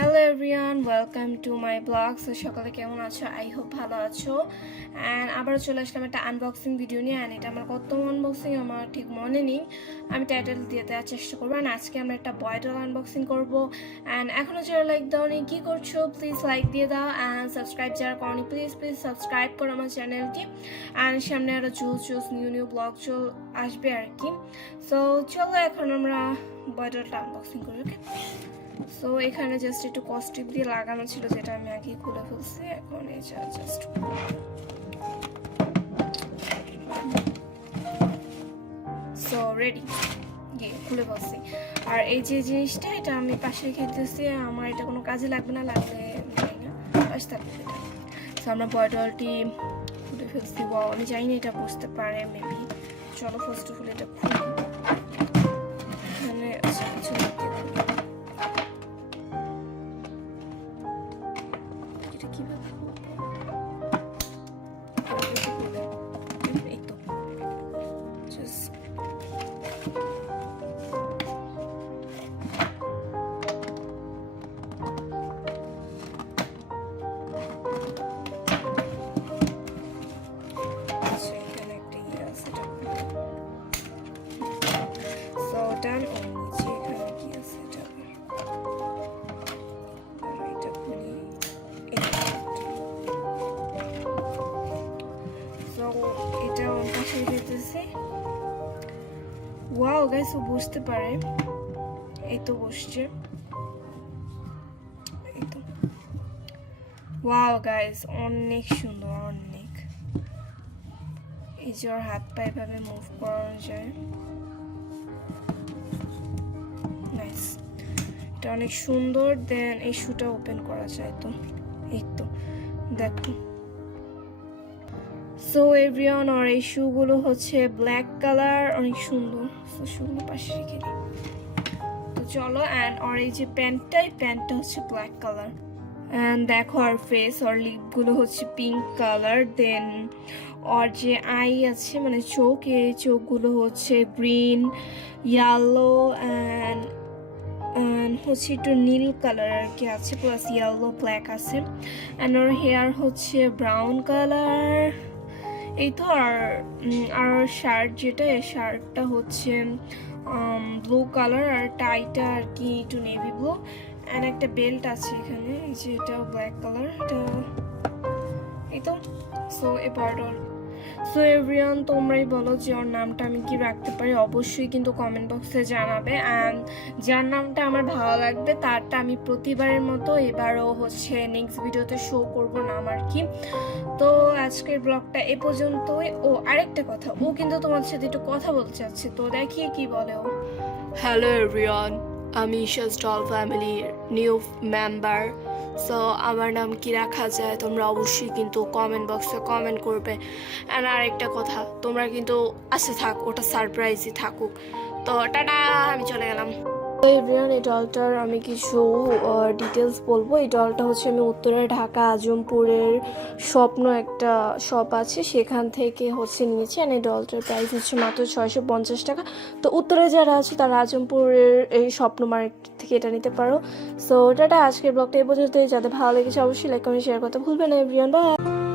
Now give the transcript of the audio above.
Hello everyone, welcome to my blog. So সকালে কেমন আছো? আই হোপ ভালো আছো। অ্যান্ড আবারও চলে আসলাম একটা আনবক্সিং ভিডিও নিয়ে। অ্যান্ড এটা আমার কত আনবক্সিং আমার ঠিক মনে নেই, আমি টাইটেল দিয়ে দেওয়ার চেষ্টা করবো। অ্যান্ড আজকে আমরা একটা বয়ডল আনবক্সিং করবো। অ্যান্ড এখনও যারা লাইক দাওনি, কী করছো? প্লিজ লাইক দিয়ে দাও। অ্যান্ড সাবস্ক্রাইব যারা করনি, প্লিজ সাবস্ক্রাইব করো আমার চ্যানেলটি। অ্যান্ড সামনে আরও জুস নিউ ব্লগ আসবে আর কি। সো চলো এখন আমরা বয়ডলটা আনবক্সিং করি। ওকে, সো এখানে জাস্ট একটু কস্টিপ দিয়ে লাগানো ছিল, যেটা আমি আগেই খুলে ফেলছি। এখন এই জাস্ট সো রেডি, গিয়ে খুলে ফেলছি। আর এই যে জিনিসটা, এটা আমি পাশে খেতেছি, আমার এটা কোনো কাজে লাগবে না, লাগলে জানি না পাশে থাকবে এটা। সো আমরা বয়ডলটি খুলে ফেলছি। আমি জানি না এটা বুঝতে পারে মেবি। চলো ফার্স্ট অফ অল এটা খুলি। এখানে আচ্ছা কিছু ওয়াও গাইস, ও বুঝতে পারে। এই তো বসছে, এই তো। ওয়াও গাইস, অনেক সুন্দর, অনেক। এই যে ওর হাত পা এভাবে মুভ করানো যায়, নাইস। এটা অনেক সুন্দর। দেন এই শুটা ওপেন করা যায়, তো এই তো দেখো। সো এভরিওয়ান, আর এই শুগুলো হচ্ছে ব্ল্যাক কালার, অনেক সুন্দর। সো শুগুলো পাশে রেখে দিই, তো চলো। অ্যান্ড আর এই যে প্যান্টটা হচ্ছে ব্ল্যাক কালার। অ্যান্ড দেখো আর ফেস আর লিপগুলো হচ্ছে পিঙ্ক কালার। দেন আর যে আই আছে মানে চোখ, এই চোখগুলো হচ্ছে গ্রিন, ইয়েলো অ্যান্ড হচ্ছে একটু নীল কালার আর কি আছে, প্লাস ইয়েলো ব্ল্যাক আছে। অ্যান্ড ওর হেয়ার হচ্ছে ব্রাউন কালার, এই তো। আর শার্ট যেটা, এই শার্টটা হচ্ছে ব্লু কালার, আর টাইটা আর কি একটু নেভি ব্লু। অ্যান্ড একটা বেল্ট আছে এখানে, এই যে এটাও ব্ল্যাক কালার, এটা এই তো। সো এবার সো এভরিওয়ান, তোমরাই বলো যে ওর নামটা আমি কি রাখতে পারি। অবশ্যই কিন্তু কমেন্ট বক্সে জানাবে। অ্যান্ড যার নামটা আমার ভালো লাগবে তারটা আমি প্রতিবারের মতো এবারও হচ্ছে নেক্সট ভিডিওতে শো করব নাম আর কি। তো আজকের ব্লগটা এ পর্যন্তই। ও আরেকটা কথা, ও কিন্তু তোমার সাথে একটু কথা বলতে চাচ্ছে, তো দেখি কি বলে ও। হ্যালো এভরিওয়ান, আমি ইশাস ডল ফ্যামিলির নিউ মেম্বার। সো আমার নাম কি রাখা যায় তোমরা অবশ্যই কিন্তু কমেন্ট বক্সে কমেন্ট করবে। অ্যান্ড আরেকটা কথা, তোমরা কিন্তু আসে থাক, ওটা সারপ্রাইজই থাকুক। তো টাটা, আমি চলে গেলাম। এভরিওয়ান, এই ডলটার আমি কিছু ডিটেলস বলবো। এই ডলটা হচ্ছে আমি উত্তরে ঢাকা আজমপুরের স্বপ্ন একটা শপ আছে, সেখান থেকে হচ্ছে নিয়েছি। আর এই ডলটার প্রাইস হচ্ছে মাত্র 650 টাকা। তো উত্তরে যারা আছে তারা আজমপুরের এই স্বপ্ন মার্কেট থেকে এটা নিতে পারো। সো টাটা, আজকের ব্লগটা এই পর্যন্ত। যাদের ভালো লেগেছে অবশ্যই লাইক কমেন্ট শেয়ার করতে ভুলবেন না এভরিওয়ান, বাই।